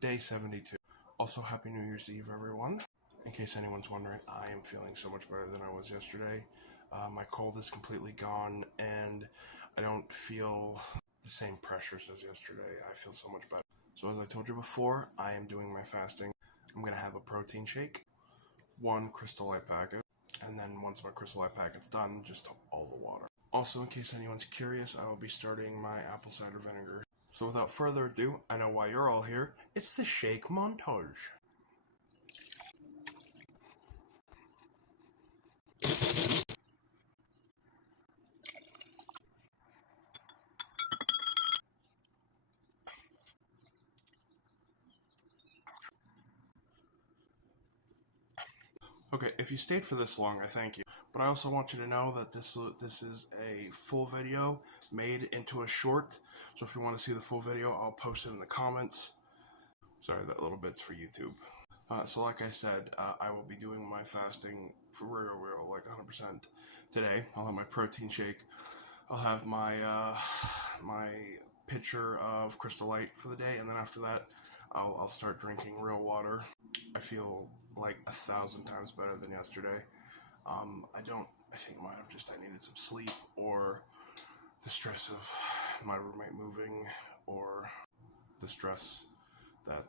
Day 72. Also, Happy New Year's Eve, everyone. In case anyone's wondering, I am feeling so much better than I was yesterday. My cold is completely gone, and I don't feel the same pressures as yesterday. I feel so much better. So, as I told you before, I am doing my fasting. I'm going to have a protein shake, one Crystal Light packet, and then once my Crystal Light packet's done, just all the water. Also, in case anyone's curious, I will be starting my apple cider vinegar. So without further ado, I know why you're all here. It's the shake montage. Okay, if you stayed for this long, I thank you. But I also want you to know that this is a full video made into a short. So if you want to see the full video, I'll post it in the comments. Sorry, that little bit's for YouTube. So like I said, I will be doing my fasting for real, like 100% today. I'll have my protein shake. I'll have my my pitcher of Crystal Light for the day, and then after that, I'll start drinking real water. I feel like 1,000 times better than yesterday. I think I needed some sleep, or the stress of my roommate moving, or the stress that,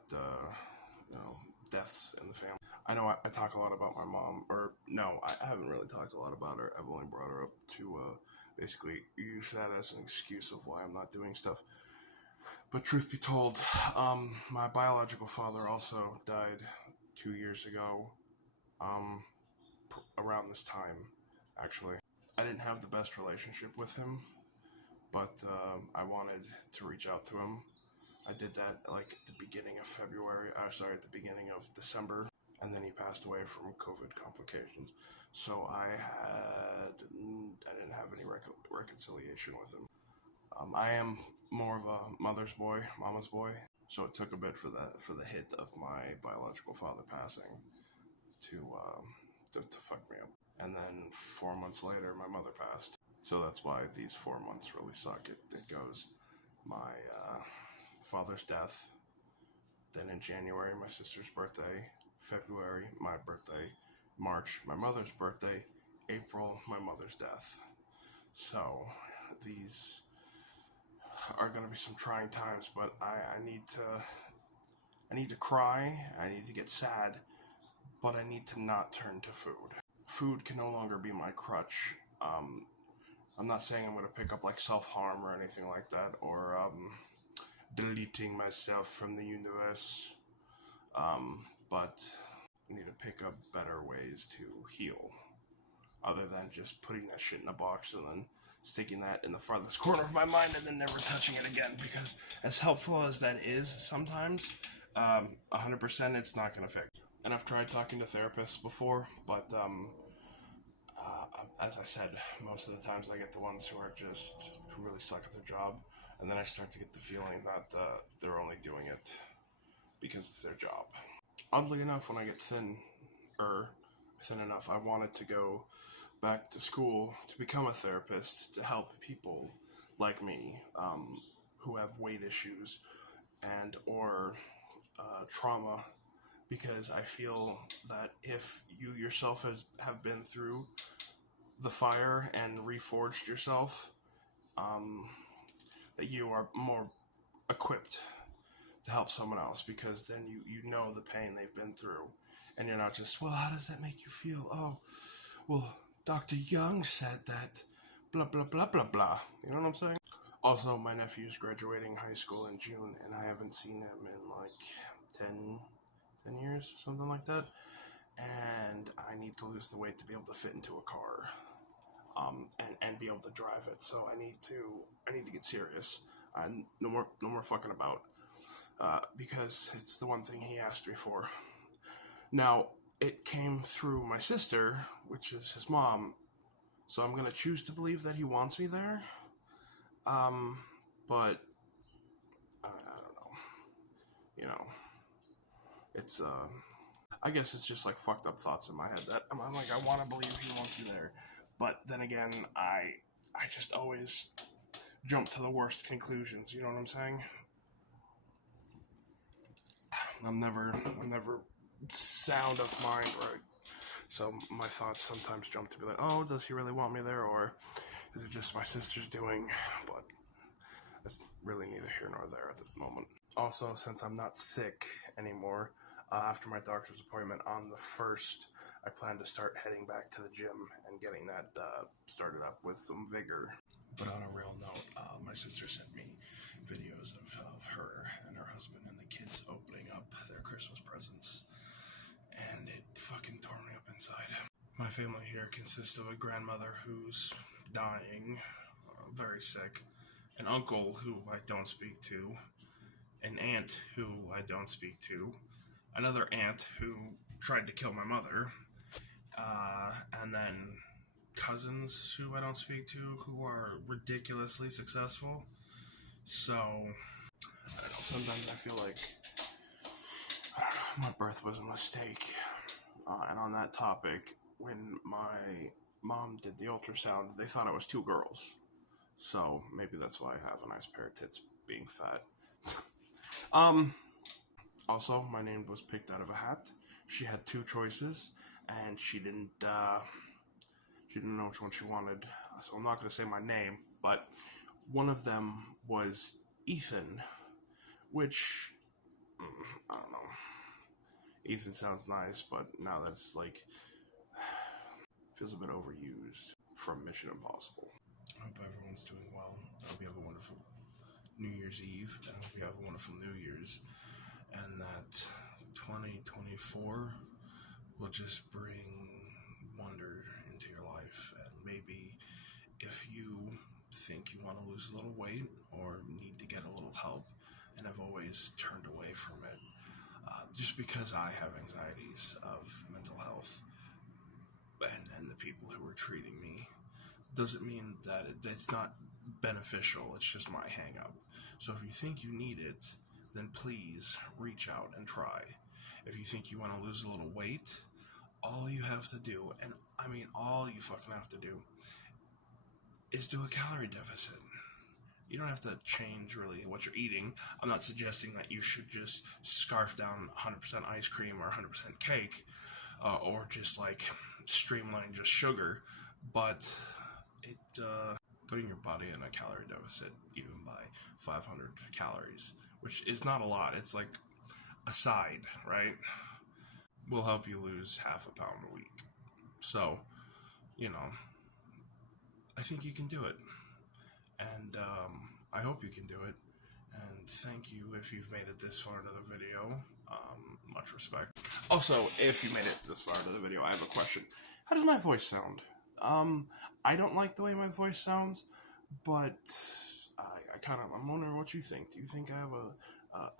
deaths in the family. I know I talk a lot about my mom, or no, I haven't really talked a lot about her. I've only brought her up to basically use that as an excuse of why I'm not doing stuff. But truth be told, my biological father also died 2 years ago, around this time, actually. I didn't have the best relationship with him, but I wanted to reach out to him. I did that like at the beginning of at the beginning of December, and then he passed away from COVID complications. So I didn't have any reconciliation with him. I am more of a mama's boy. So it took a bit for the hit of my biological father passing to fuck me up. And then 4 months later, my mother passed. So that's why these 4 months really suck. It goes my father's death, then in January, my sister's birthday, February, my birthday, March, my mother's birthday, April, my mother's death. So these are going to be some trying times, but I need to cry, I need to get sad, but I need to not turn to food. Food can no longer be my crutch. I'm not saying I'm going to pick up like self-harm or anything like that, or deleting myself from the universe, but I need to pick up better ways to heal, other than just putting that shit in a box and then sticking that in the farthest corner of my mind and then never touching it again, because as helpful as that is sometimes, 100% it's not going to fix. And I've tried talking to therapists before, but as I said, most of the times I get the ones who really suck at their job, and then I start to get the feeling that they're only doing it because it's their job. Oddly enough, when I get thin enough, I wanted to go back to school to become a therapist to help people like me, who have weight issues and or trauma, because I feel that if you yourself have been through the fire and reforged yourself, that you are more equipped to help someone else, because then you know the pain they've been through, and you're not just, well, how does that make you feel? Oh, well, Dr. Young said that, blah, blah, blah, blah, blah. You know what I'm saying? Also, my nephew's graduating high school in June, and I haven't seen him in like 10 years, something like that. And I need to lose the weight to be able to fit into a car, and be able to drive it. So I need to get serious. No more fucking about. Because it's the one thing he asked me for. Now, it came through my sister, which is his mom, so I'm gonna choose to believe that he wants me there. But I don't know. You know, it's I guess it's just like fucked up thoughts in my head that I'm like, I want to believe he wants me there, but then again, I just always jump to the worst conclusions. You know what I'm saying? I'm never sound of mind right. So my thoughts sometimes jump to be like, oh, does he really want me there, or is it just my sister's doing? But it's really neither here nor there at this moment. Also, since I'm not sick anymore, after my doctor's appointment on the 1st, I plan to start heading back to the gym and getting that started up with some vigor. But on a real note, my sister sent me videos of her and her husband and the kids opening up their Christmas presents, and it fucking tore me up inside. My family here consists of a grandmother who's dying, very sick, an uncle who I don't speak to, an aunt who I don't speak to, another aunt who tried to kill my mother, and then cousins who I don't speak to who are ridiculously successful. So, I don't know, sometimes I feel like, I don't know, my birth was a mistake. And on that topic, when my mom did the ultrasound, they thought it was 2 girls. So, maybe that's why I have a nice pair of tits being fat. Also, my name was picked out of a hat. She had 2 choices, and she didn't know which one she wanted. So I'm not going to say my name, but one of them was Ethan, which, I don't know. Ethan sounds nice, but now that's like, feels a bit overused from Mission Impossible. I hope everyone's doing well. I hope you have a wonderful New Year's Eve, and I hope you have a wonderful New Year's, and that 2024 will just bring wonder into your life. And maybe if you think you want to lose a little weight or need to get a little help and have always turned away from it, just because I have anxieties of mental health and the people who are treating me doesn't mean that it's not beneficial. It's just my hang up. So if you think you need it, then please reach out and try. If you think you want to lose a little weight, all you have to do, and I mean all you fucking have to do, is do a calorie deficit. You don't have to change really what you're eating. I'm not suggesting that you should just scarf down 100% ice cream or 100% cake, or just like streamline just sugar, but putting your body in a calorie deficit, even by 500 calories, which is not a lot. It's like a side, right? Will help you lose half a pound a week. So, I think you can do it. And I hope you can do it. And thank you if you've made it this far into the video. Much respect. Also, if you made it this far into the video, I have a question. How does my voice sound? I don't like the way my voice sounds, but I'm wondering what you think. Do you think I have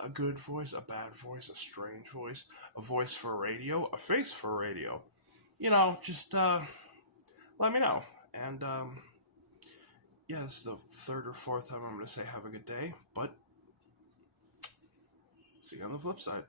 a good voice, a bad voice, a strange voice, a voice for radio, a face for radio? Just let me know. And yeah, this is the 3rd or 4th time I'm going to say have a good day, but see you on the flip side.